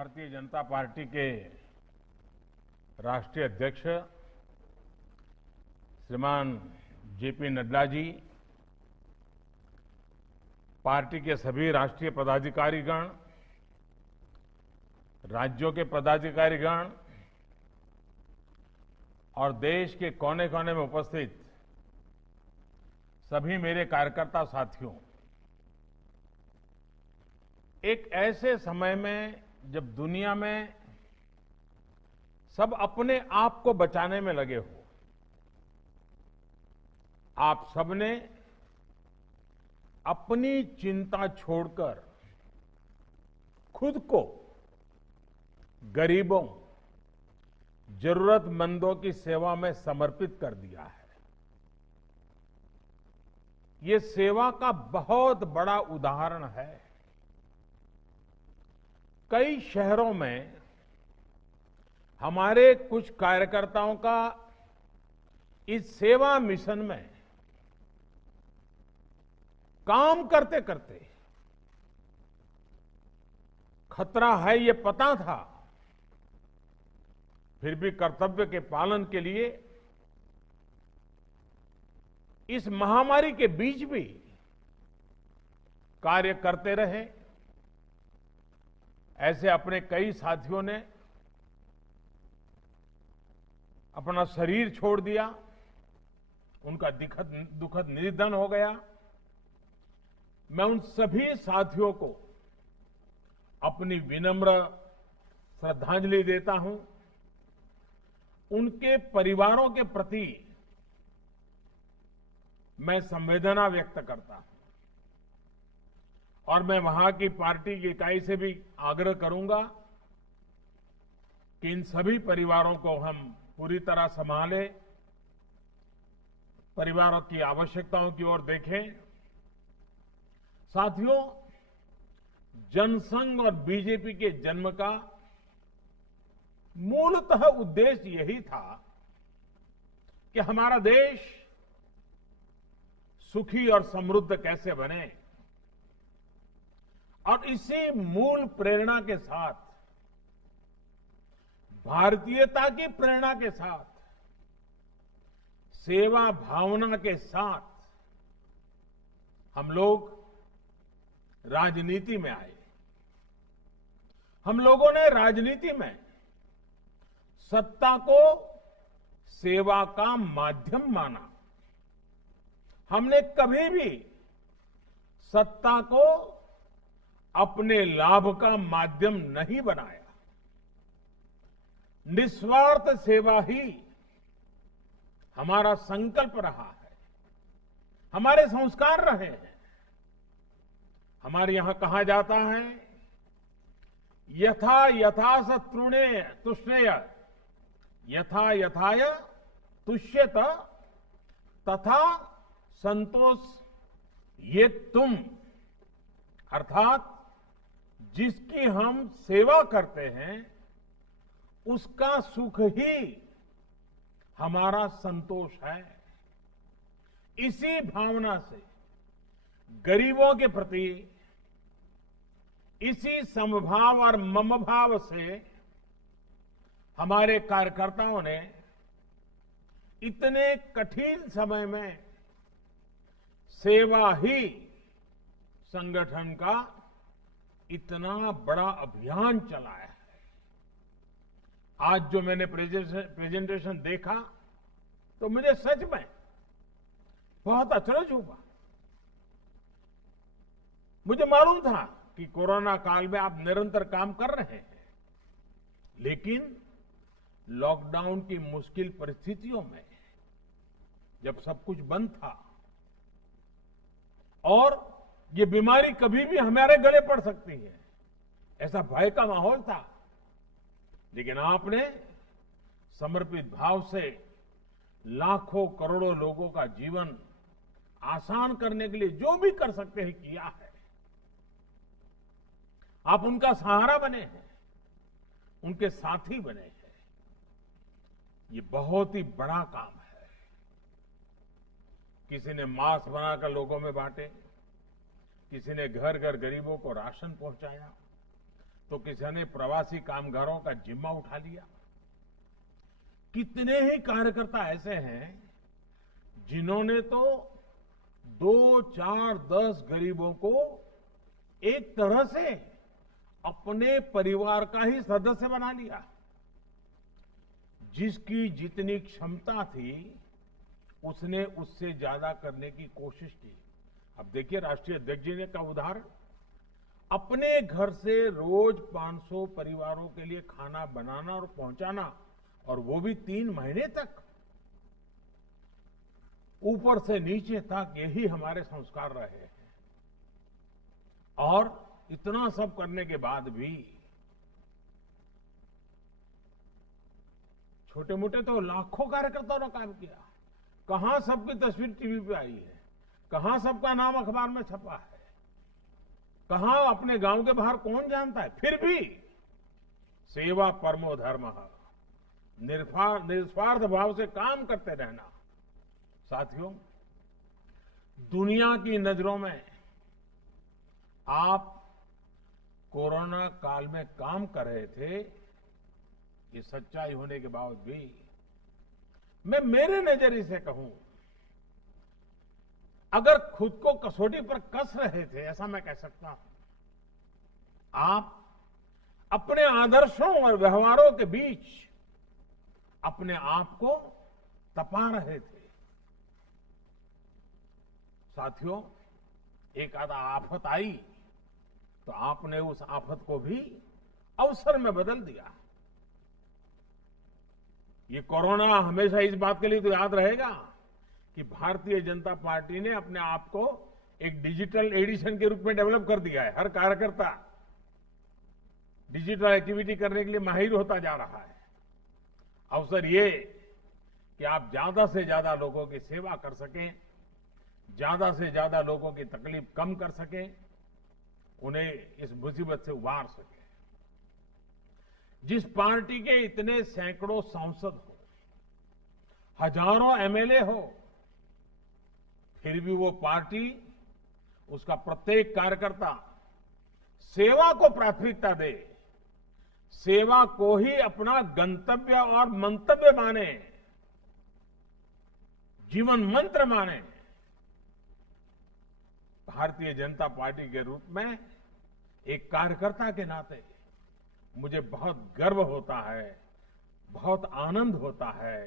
Bharatiya Janata party के राष्ट्रीय अध्यक्ष श्रीमान जेपी नड्डा जी, पार्टी के सभी राष्ट्रीय पदाधिकारीगण, राज्यों के पदाधिकारीगण और देश के कोने कोने में उपस्थित सभी मेरे कार्यकर्ता साथियों, एक ऐसे समय में जब दुनिया में सब अपने आप को बचाने में लगे हो, आप सबने अपनी चिंता छोड़कर खुद को गरीबों, जरूरतमंदों की सेवा में समर्पित कर दिया है। ये सेवा का बहुत बड़ा उदाहरण है। कई शहरों में हमारे कुछ कार्यकर्ताओं का इस सेवा मिशन में काम करते करते खतरा है ये पता था, फिर भी कर्तव्य के पालन के लिए इस महामारी के बीच भी कार्य करते रहे। ऐसे अपने कई साथियों ने अपना शरीर छोड़ दिया, उनका दुखद निधन हो गया। मैं उन सभी साथियों को अपनी विनम्र श्रद्धांजलि देता हूं। उनके परिवारों के प्रति मैं संवेदना व्यक्त करता हूं और मैं वहां की पार्टी की इकाई से भी आग्रह करूंगा कि इन सभी परिवारों को हम पूरी तरह संभालें, परिवारों की आवश्यकताओं की ओर देखें। साथियों, जनसंघ और बीजेपी के जन्म का मूलतः उद्देश्य यही था कि हमारा देश सुखी और समृद्ध कैसे बने, और इसी मूल प्रेरणा के साथ, भारतीयता की प्रेरणा के साथ, सेवा भावना के साथ हम लोग राजनीति में आए। हम लोगों ने राजनीति में सत्ता को सेवा का माध्यम माना। हमने कभी भी सत्ता को अपने लाभ का माध्यम नहीं बनाया। निस्वार्थ सेवा ही हमारा संकल्प रहा है, हमारे संस्कार रहे हैं। हमारे यहां कहा जाता है, यथा यथा स तृणे तुष्णेय, यथा यथाय तुष्यत तथा संतोष ये तुम। अर्थात जिसकी हम सेवा करते हैं उसका सुख ही हमारा संतोष है। इसी भावना से गरीबों के प्रति, इसी समभाव और ममभाव से हमारे कार्यकर्ताओं ने इतने कठिन समय में सेवा ही संगठन का इतना बड़ा अभियान चलाया है। आज जो मैंने प्रेजेंटेशन देखा तो मुझे सच में बहुत अचरज हुआ। मुझे मालूम था कि कोरोना काल में आप निरंतर काम कर रहे हैं, लेकिन लॉकडाउन की मुश्किल परिस्थितियों में जब सब कुछ बंद था और ये बीमारी कभी भी हमारे गले पड़ सकती है, ऐसा भय का माहौल था, लेकिन आपने समर्पित भाव से लाखों करोड़ों लोगों का जीवन आसान करने के लिए जो भी कर सकते हैं किया है। आप उनका सहारा बने हैं, उनके साथी बने हैं। ये बहुत ही बड़ा काम है। किसी ने मास्क बनाकर लोगों में बांटे, किसी ने घर घर गरीबों को राशन पहुंचाया, तो किसी ने प्रवासी कामगारों का जिम्मा उठा लिया। कितने ही कार्यकर्ता ऐसे हैं जिन्होंने तो 2, 4, 10 गरीबों को एक तरह से अपने परिवार का ही सदस्य बना लिया। जिसकी जितनी क्षमता थी उसने उससे ज्यादा करने की कोशिश की। अब देखिए, राष्ट्रीय अध्यक्ष जी ने का उदाहरण, अपने घर से रोज 500 परिवारों के लिए खाना बनाना और पहुंचाना, और वो भी 3 महीने तक। ऊपर से नीचे तक यही हमारे संस्कार रहे हैं। और इतना सब करने के बाद भी छोटे मोटे तो लाखों कार्यकर्ताओं ने काम किया। कहां सबकी तस्वीर टीवी पे आई है, कहां सबका नाम अखबार में छपा है, कहां अपने गांव के बाहर कौन जानता है। फिर भी सेवा परमो धर्मः, निस्वार्थ भाव से काम करते रहना। साथियों, दुनिया की नजरों में आप कोरोना काल में काम कर रहे थे, ये सच्चाई होने के बावजूद भी मैं मेरे नजरिए से कहूं, अगर खुद को कसौटी पर कस रहे थे, ऐसा मैं कह सकता हूं। आप अपने आदर्शों और व्यवहारों के बीच अपने आप को तपा रहे थे। साथियों, एक आधा आफत आई तो आपने उस आफत को भी अवसर में बदल दिया। ये कोरोना हमेशा इस बात के लिए तो याद रहेगा कि भारतीय जनता पार्टी ने अपने आप को एक डिजिटल एडिशन के रूप में डेवलप कर दिया है। हर कार्यकर्ता डिजिटल एक्टिविटी करने के लिए माहिर होता जा रहा है। अवसर ये कि आप ज्यादा से ज्यादा लोगों की सेवा कर सकें, ज्यादा से ज्यादा लोगों की तकलीफ कम कर सकें, उन्हें इस मुसीबत से उबार सकें। जिस पार्टी के इतने सैकड़ों सांसद हो, हजारों एमएलए हो, फिर भी वो पार्टी, उसका प्रत्येक कार्यकर्ता सेवा को प्राथमिकता दे, सेवा को ही अपना गंतव्य और मंतव्य माने, जीवन मंत्र माने। भारतीय जनता पार्टी के रूप में एक कार्यकर्ता के नाते मुझे बहुत गर्व होता है, बहुत आनंद होता है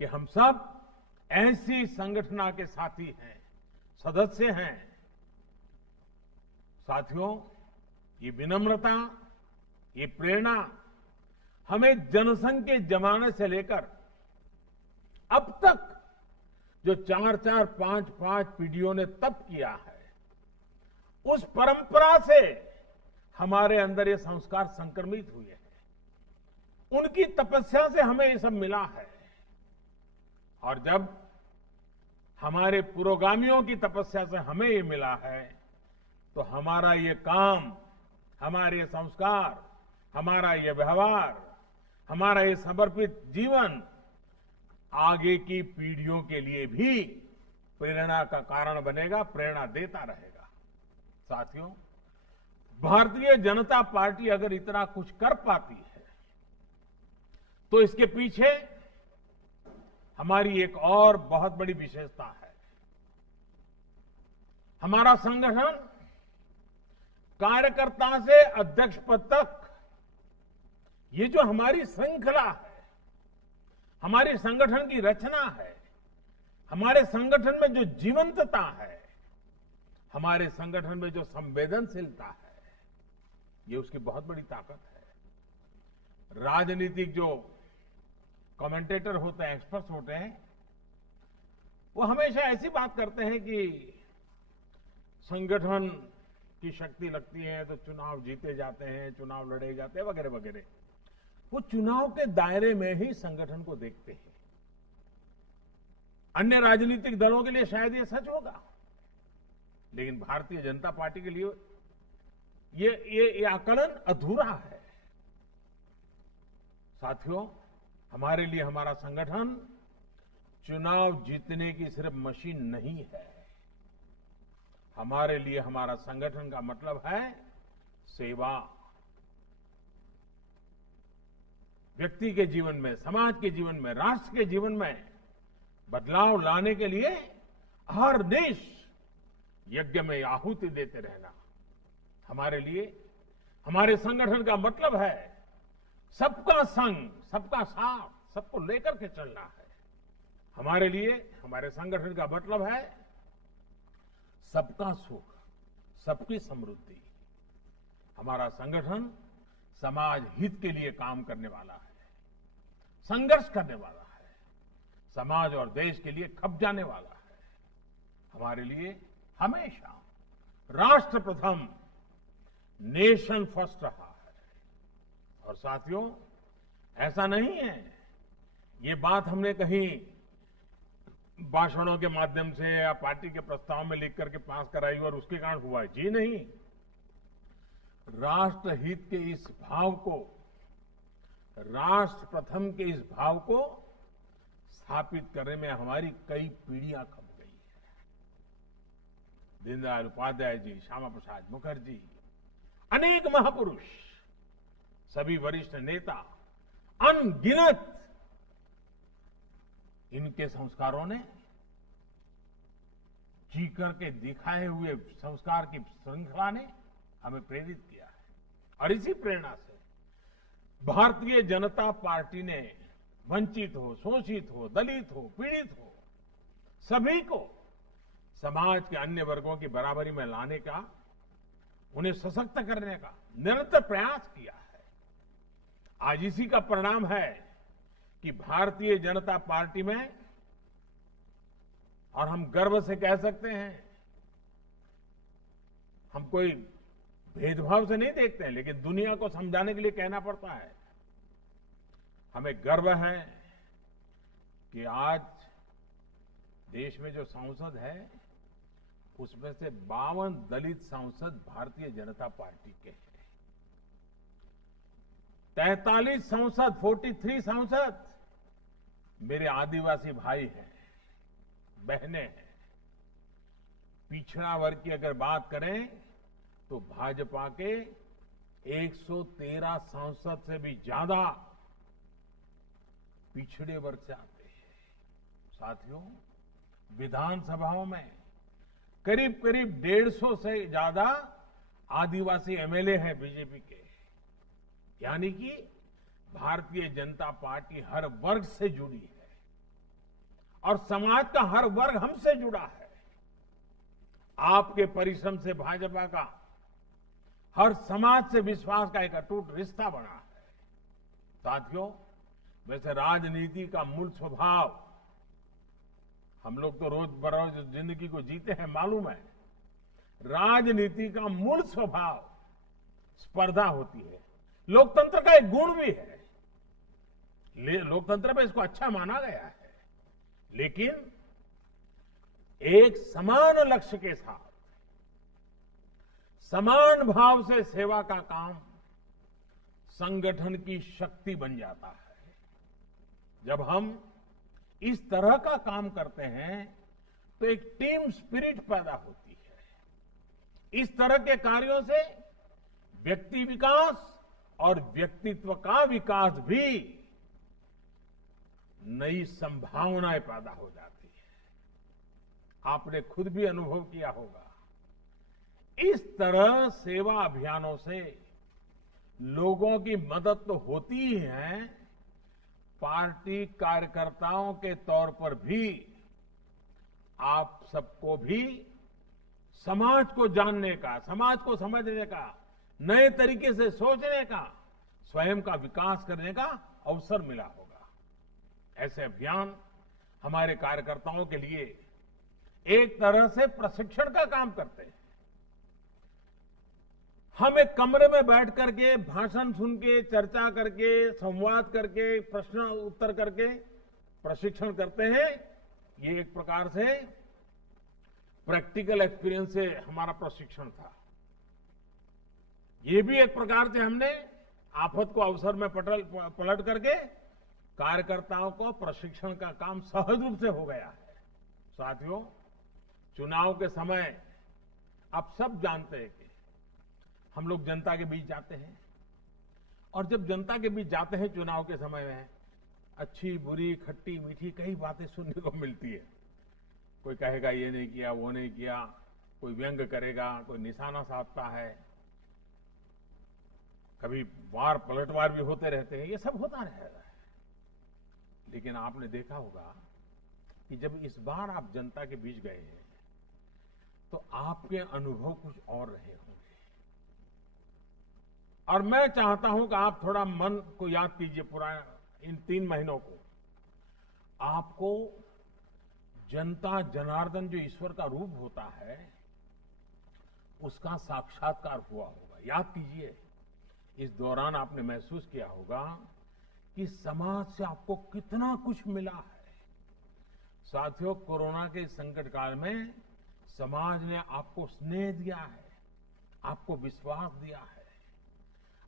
कि हम सब ऐसी संगठन के साथी हैं, सदस्य हैं। साथियों, ये विनम्रता, ये प्रेरणा हमें जनसंघ के जमाने से लेकर अब तक जो 4-4, 5-5 पीढ़ियों ने तप किया है, उस परंपरा से हमारे अंदर ये संस्कार संक्रमित हुए हैं। उनकी तपस्या से हमें ये सब मिला है। और जब हमारे पुरोगामियों की तपस्या से हमें ये मिला है, तो हमारा ये काम, हमारे संस्कार, हमारा ये व्यवहार, हमारा ये समर्पित जीवन आगे की पीढ़ियों के लिए भी प्रेरणा का कारण बनेगा, प्रेरणा देता रहेगा। साथियों, भारतीय जनता पार्टी अगर इतना कुछ कर पाती है, तो इसके पीछे हमारी एक और बहुत बड़ी विशेषता है। हमारा संगठन कार्यकर्ता से अध्यक्ष पद तक, ये जो हमारी श्रृंखला है, हमारी संगठन की रचना है, हमारे संगठन में जो जीवंतता है, हमारे संगठन में जो संवेदनशीलता है, ये उसकी बहुत बड़ी ताकत है। राजनीतिक जो कमेंटेटर होते हैं, एक्सपर्ट्स होते हैं, वो हमेशा ऐसी बात करते हैं कि संगठन की शक्ति लगती है तो चुनाव जीते जाते हैं, चुनाव लड़े जाते हैं, वगैरह वगैरह। वो चुनाव के दायरे में ही संगठन को देखते हैं। अन्य राजनीतिक दलों के लिए शायद ये सच होगा, लेकिन भारतीय जनता पार्टी के लिए ये आकलन अधूरा है। साथियों, हमारे लिए हमारा संगठन चुनाव जीतने की सिर्फ मशीन नहीं है। हमारे लिए हमारा संगठन का मतलब है सेवा, व्यक्ति के जीवन में, समाज के जीवन में, राष्ट्र के जीवन में बदलाव लाने के लिए हर देश यज्ञ में आहुति देते रहना हमारे लिए, हमारे संगठन का मतलब है सबका संग, सबका साथ, सबको लेकर के चलना है। हमारे लिए, हमारे संगठन का मतलब है सबका सुख, सबकी समृद्धि। हमारा संगठन समाज हित के लिए काम करने वाला है, संघर्ष करने वाला है, समाज और देश के लिए खप जाने वाला है। हमारे लिए हमेशा राष्ट्र प्रथम, नेशन फर्स्ट रहा है। और साथियों, ऐसा नहीं है ये बात हमने कहीं भाषणों के माध्यम से या पार्टी के प्रस्ताव में लिख करके पास कराई और उसके कारण हुआ है। जी नहीं, राष्ट्र हित के इस भाव को, राष्ट्र प्रथम के इस भाव को स्थापित करने में हमारी कई पीढ़ियां खप गई है। दीनदयाल उपाध्याय जी, श्यामा प्रसाद मुखर्जी, अनेक महापुरुष, सभी वरिष्ठ नेता, अनगिनत इनके संस्कारों ने, जी करके दिखाए हुए संस्कार की श्रृंखला ने हमें प्रेरित किया है। और इसी प्रेरणा से भारतीय जनता पार्टी ने वंचित हो, शोषित हो, दलित हो, पीड़ित हो, सभी को समाज के अन्य वर्गों की बराबरी में लाने का, उन्हें सशक्त करने का निरंतर प्रयास किया है। आज इसी का परिणाम है कि भारतीय जनता पार्टी में, और हम गर्व से कह सकते हैं, हम कोई भेदभाव से नहीं देखते हैं, लेकिन दुनिया को समझाने के लिए कहना पड़ता है, हमें गर्व है कि आज देश में जो सांसद है उसमें से 52 दलित सांसद भारतीय जनता पार्टी के हैं। 43 सांसद, 43 सांसद मेरे आदिवासी भाई हैं, बहनें हैं। पिछड़ा वर्ग की अगर बात करें तो भाजपा के 113 सांसद से भी ज्यादा पिछड़े वर्ग से आते हैं। साथियों, विधानसभाओं में करीब करीब 150 से ज्यादा आदिवासी एमएलए हैं बीजेपी के। यानी कि भारतीय जनता पार्टी हर वर्ग से जुड़ी है और समाज का हर वर्ग हमसे जुड़ा है। आपके परिश्रम से भाजपा का हर समाज से विश्वास का एक अटूट रिश्ता बना है। साथियों, वैसे राजनीति का मूल स्वभाव, हम लोग तो रोज बरोज जिंदगी को जीते हैं, मालूम है, राजनीति का मूल स्वभाव स्पर्धा होती है। लोकतंत्र का एक गुण भी है, लोकतंत्र में इसको अच्छा माना गया है, लेकिन एक समान लक्ष्य के साथ समान भाव से सेवा का काम संगठन की शक्ति बन जाता है। जब हम इस तरह का काम करते हैं तो एक टीम स्पिरिट पैदा होती है। इस तरह के कार्यों से व्यक्ति विकास और व्यक्तित्व का विकास भी नई संभावनाएं पैदा हो जाती है। आपने खुद भी अनुभव किया होगा, इस तरह सेवा अभियानों से लोगों की मदद तो होती ही है, पार्टी कार्यकर्ताओं के तौर पर भी आप सबको भी समाज को जानने का, समाज को समझने का, नए तरीके से सोचने का, स्वयं का विकास करने का अवसर मिला होगा। ऐसे अभियान हमारे कार्यकर्ताओं के लिए एक तरह से प्रशिक्षण का काम करते हैं। हम एक कमरे में बैठ करके भाषण सुन के, चर्चा करके, संवाद करके, प्रश्न उत्तर करके प्रशिक्षण करते हैं। ये एक प्रकार से प्रैक्टिकल एक्सपीरियंस से हमारा प्रशिक्षण था। ये भी एक प्रकार से हमने आफत को अवसर में पलट करके कार्यकर्ताओं को प्रशिक्षण का काम सहज रूप से हो गया है। साथियों, चुनाव के समय आप सब जानते हैं कि हम लोग जनता के बीच जाते हैं और जब जनता के बीच जाते हैं चुनाव के समय में, अच्छी बुरी खट्टी मीठी कई बातें सुनने को मिलती है। कोई कहेगा ये नहीं किया, वो नहीं किया, कोई व्यंग करेगा, कोई निशाना साधता है, कभी वार पलटवार भी होते रहते हैं, ये सब होता रहेगा। लेकिन आपने देखा होगा कि जब इस बार आप जनता के बीच गए हैं तो आपके अनुभव कुछ और रहे होंगे। और मैं चाहता हूं कि आप थोड़ा मन को याद कीजिए, पूरा इन 3 महीनों को। आपको जनता जनार्दन जो ईश्वर का रूप होता है उसका साक्षात्कार हुआ होगा। याद कीजिए, इस दौरान आपने महसूस किया होगा कि समाज से आपको कितना कुछ मिला है। साथियों, कोरोना के संकट काल में समाज ने आपको स्नेह दिया है, आपको विश्वास दिया है।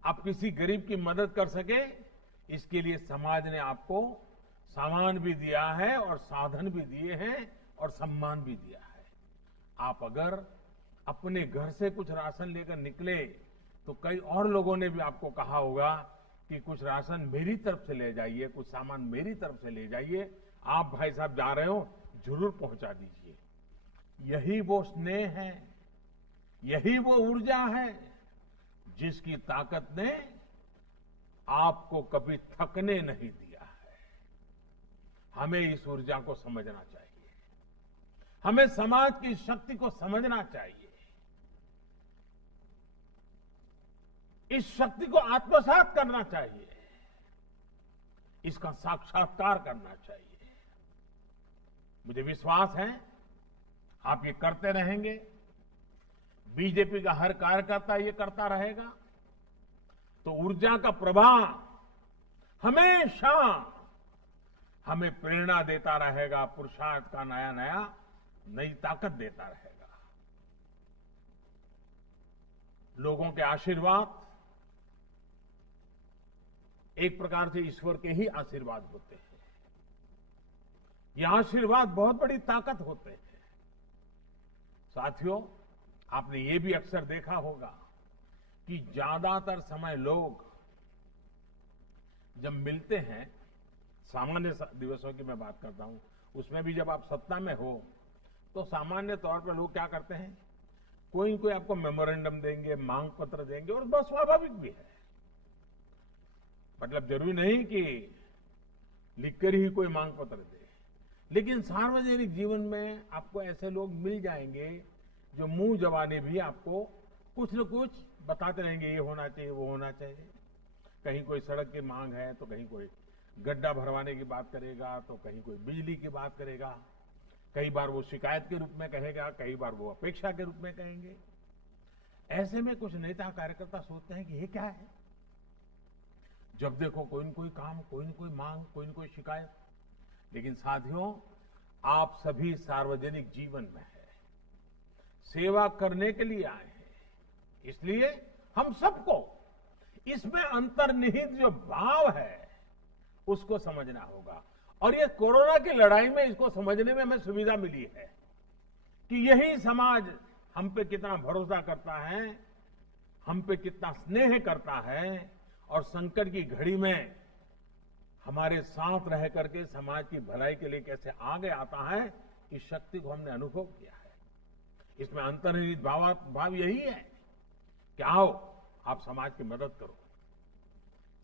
आप किसी गरीब की मदद कर सके, इसके लिए समाज ने आपको सामान भी दिया है और साधन भी दिए हैं और सम्मान भी दिया है। आप अगर अपने घर से कुछ राशन लेकर निकले तो कई और लोगों ने भी आपको कहा होगा कि कुछ राशन मेरी तरफ से ले जाइए, कुछ सामान मेरी तरफ से ले जाइए, आप भाई साहब जा रहे हो जरूर पहुंचा दीजिए। यही वो स्नेह है, यही वो ऊर्जा है जिसकी ताकत ने आपको कभी थकने नहीं दिया है। हमें इस ऊर्जा को समझना चाहिए, हमें समाज की शक्ति को समझना चाहिए, इस शक्ति को आत्मसात करना चाहिए, इसका साक्षात्कार करना चाहिए। मुझे विश्वास है आप ये करते रहेंगे, बीजेपी का हर कार्यकर्ता ये करता रहेगा, तो ऊर्जा का प्रवाह हमेशा हमें प्रेरणा देता रहेगा, पुरुषार्थ का नया नया नई ताकत देता रहेगा। लोगों के आशीर्वाद एक प्रकार से ईश्वर के ही आशीर्वाद होते हैं। ये आशीर्वाद बहुत बड़ी ताकत होते हैं। साथियों, आपने ये भी अक्सर देखा होगा कि ज्यादातर समय लोग जब मिलते हैं, सामान्य दिवसों की मैं बात करता हूं, उसमें भी जब आप सत्ता में हो तो सामान्य तौर पर लोग क्या करते हैं, कोई न कोई आपको मेमोरेंडम देंगे, मांग पत्र देंगे, और बहुत स्वाभाविक भी है। मतलब जरूरी नहीं कि लिखकर ही कोई मांग पत्र दे, लेकिन सार्वजनिक जीवन में आपको ऐसे लोग मिल जाएंगे जो मुंह जबानी भी आपको कुछ न कुछ बताते रहेंगे, ये होना चाहिए, वो होना चाहिए। कहीं कोई सड़क की मांग है तो कहीं कोई गड्ढा भरवाने की बात करेगा, तो कहीं कोई बिजली की बात करेगा। कई बार वो शिकायत के रूप में कहेगा, कई बार वो अपेक्षा के रूप में कहेंगे। ऐसे में कुछ नेता कार्यकर्ता सोचते हैं कि ये क्या है, जब देखो कोई न कोई काम, कोई न कोई मांग, कोई न कोई शिकायत। लेकिन साथियों, आप सभी सार्वजनिक जीवन में है, सेवा करने के लिए आए हैं, इसलिए हम सबको इसमें अंतर्निहित जो भाव है उसको समझना होगा। और ये कोरोना की लड़ाई में इसको समझने में हमें सुविधा मिली है कि यही समाज हम पे कितना भरोसा करता है, हम पे कितना स्नेह करता है, और संकट की घड़ी में हमारे साथ रह करके समाज की भलाई के लिए कैसे आगे आता है, इस शक्ति को हमने अनुभव किया है। इसमें अंतर्निहित भाव यही है कि आओ आप समाज की मदद करो।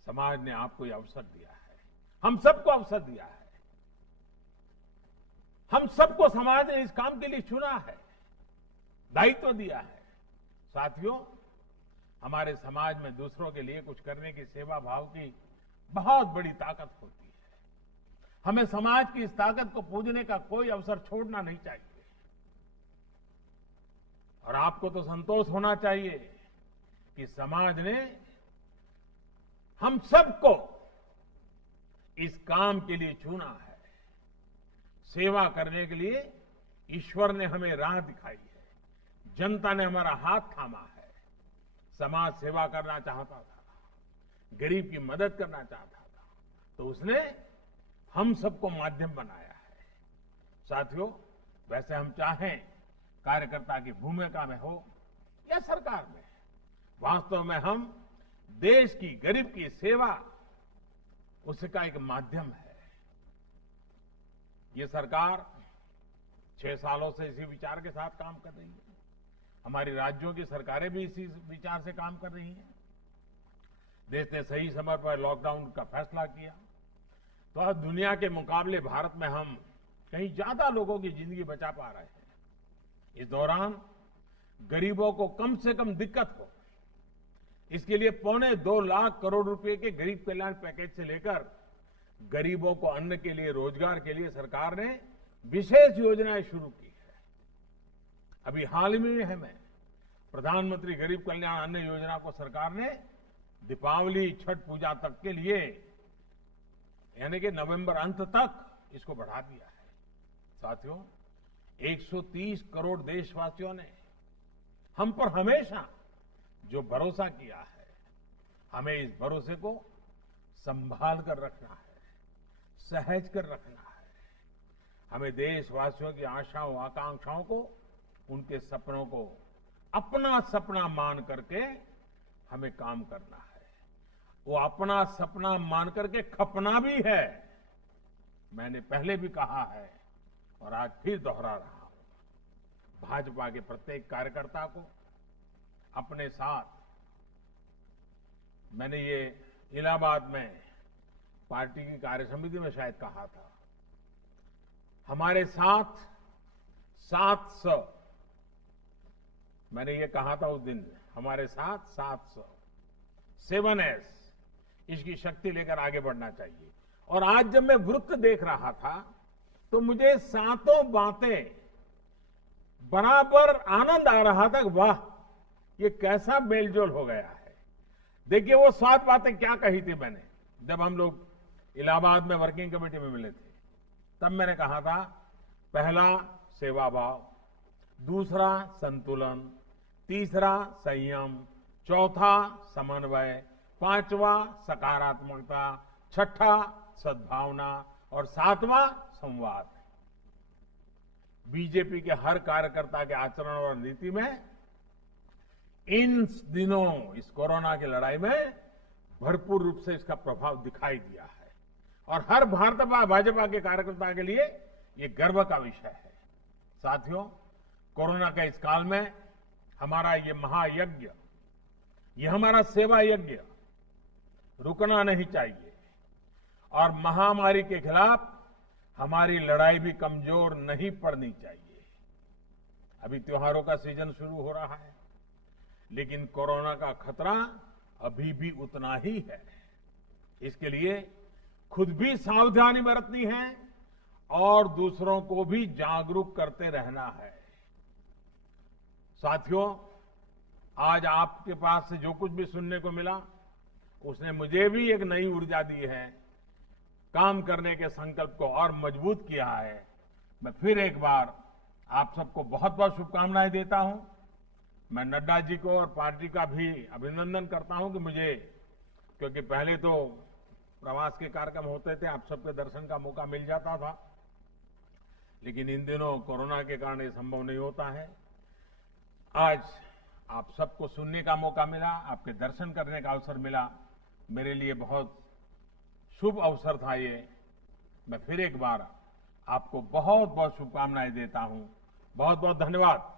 समाज ने आपको यह अवसर दिया है, हम सबको अवसर दिया है, हम सबको समाज ने इस काम के लिए चुना है, दायित्व दिया है। साथियों, हमारे समाज में दूसरों के लिए कुछ करने की सेवा भाव की बहुत बड़ी ताकत होती है। हमें समाज की इस ताकत को पूजने का कोई अवसर छोड़ना नहीं चाहिए। और आपको तो संतोष होना चाहिए कि समाज ने हम सबको इस काम के लिए चुना है। सेवा करने के लिए ईश्वर ने हमें राह दिखाई है, जनता ने हमारा हाथ थामा है। समाज सेवा करना चाहता था, गरीब की मदद करना चाहता था, तो उसने हम सबको माध्यम बनाया है। साथियों, वैसे हम चाहें कार्यकर्ता की भूमिका में हो या सरकार में, वास्तव में हम देश की गरीब की सेवा उसका एक माध्यम है। ये सरकार 6 सालों से इसी विचार के साथ काम कर रही है। हमारी राज्यों की सरकारें भी इसी विचार से काम कर रही हैं। देश ने सही समय पर लॉकडाउन का फैसला किया तो आज दुनिया के मुकाबले भारत में हम कहीं ज्यादा लोगों की जिंदगी बचा पा रहे हैं। इस दौरान गरीबों को कम से कम दिक्कत हो, इसके लिए 2.25 लाख करोड़ रुपए के गरीब कल्याण पैकेज से लेकर गरीबों को अन्न के लिए, रोजगार के लिए सरकार ने विशेष योजनाएं शुरू की है। अभी हाल ही में हमें प्रधानमंत्री गरीब कल्याण अन्न योजना को सरकार ने दीपावली, छठ पूजा तक के लिए, यानी कि नवंबर अंत तक इसको बढ़ा दिया है। साथियों, 130 करोड़ देशवासियों ने हम पर हमेशा जो भरोसा किया है, हमें इस भरोसे को संभाल कर रखना है, सहज कर रखना है। हमें देशवासियों की आशाओं, आकांक्षाओं को, उनके सपनों को अपना सपना मान करके हमें काम करना है। वो अपना सपना मान करके खपना भी है। मैंने पहले भी कहा है और आज फिर दोहरा रहा हूं, भाजपा के प्रत्येक कार्यकर्ता को अपने साथ, मैंने ये इलाहाबाद में पार्टी की कार्य समिति में शायद कहा था, हमारे साथ 700, मैंने ये कहा था उस दिन, हमारे साथ 700, 7S, इसकी शक्ति लेकर आगे बढ़ना चाहिए। और आज जब मैं वृत्त देख रहा था तो मुझे सातों बातें बराबर आनंद आ रहा था। वाह, ये कैसा मेलजोल हो गया है। देखिए वो 7 बातें क्या कही थी मैंने जब हम लोग इलाहाबाद में वर्किंग कमेटी में मिले थे। तब मैंने कहा था, पहला सेवा भाव, दूसरा संतुलन, तीसरा संयम, चौथा समन्वय, पांचवा सकारात्मकता, छठा सद्भावना और 7वां संवाद। बीजेपी के हर कार्यकर्ता के आचरण और नीति में इन दिनों इस कोरोना की लड़ाई में भरपूर रूप से इसका प्रभाव दिखाई दिया है और हर भाजपा के कार्यकर्ता के लिए ये गर्व का विषय है। साथियों, कोरोना के इस काल में हमारा ये महायज्ञ, ये हमारा सेवा यज्ञ रुकना नहीं चाहिए और महामारी के खिलाफ हमारी लड़ाई भी कमजोर नहीं पड़नी चाहिए। अभी त्योहारों का सीजन शुरू हो रहा है, लेकिन कोरोना का खतरा अभी भी उतना ही है। इसके लिए खुद भी सावधानी बरतनी है और दूसरों को भी जागरूक करते रहना है। साथियों, आज आपके पास से जो कुछ भी सुनने को मिला, उसने मुझे भी एक नई ऊर्जा दी है, काम करने के संकल्प को और मजबूत किया है। मैं फिर एक बार आप सबको बहुत बहुत शुभकामनाएं देता हूं। मैं नड्डा जी को और पार्टी का भी अभिनंदन करता हूं कि मुझे, क्योंकि पहले तो प्रवास के कार्यक्रम होते थे, आप सबके दर्शन का मौका मिल जाता था, लेकिन इन दिनों कोरोना के कारण ये संभव नहीं होता है। आज आप सबको सुनने का मौका मिला, आपके दर्शन करने का अवसर मिला, मेरे लिए बहुत शुभ अवसर था ये। मैं फिर एक बार आपको बहुत बहुत शुभकामनाएं देता हूं। बहुत बहुत धन्यवाद।